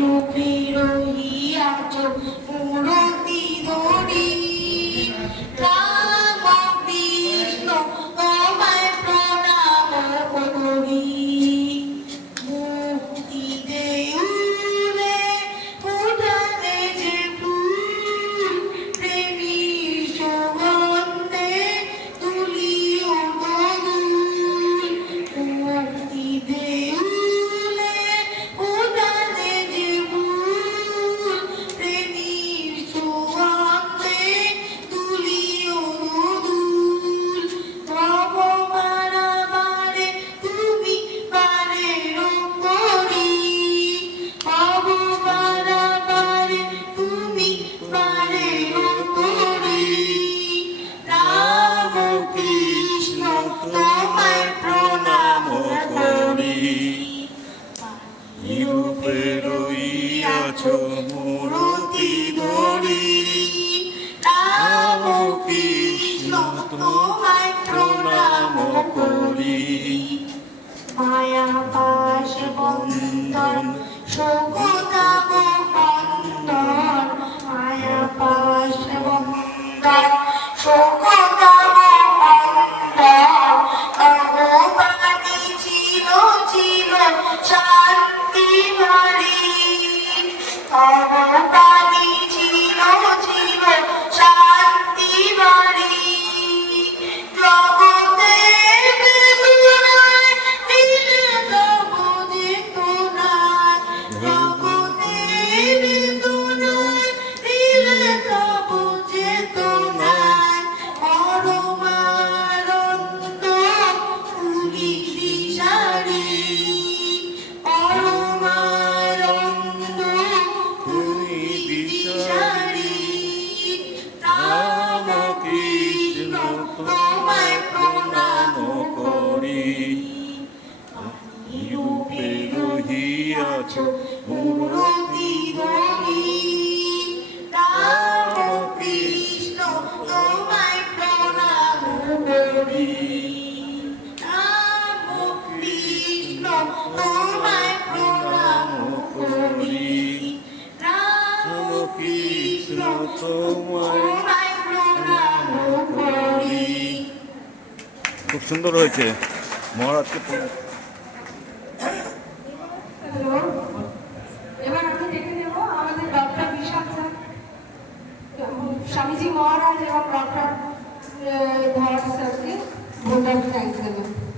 রূপে রহিয়াছ রইয়াছ মূরতি ধরি। রাম কৃষ্ণ তোমায় প্রণাম করি। মায়া পাশ বন্ধন শোকতাপ Hãy subscribe রহিয়াছ মূরতি ধরি রাম কৃষ্ণ তোমায় প্রণাম করি। রাম কৃষ্ণ তোমায় প্রণাম করি। রাম কৃষ্ণ তোমায় প্রণাম করি। খুব সুন্দর হয়েছে। মহারাজকে। এবার আমি দেখে নেব আমাদের ডক্টর বিশাল স্যার স্বামীজি মহারাজ এবং ডক্টর ধর স্যারকে ভোটার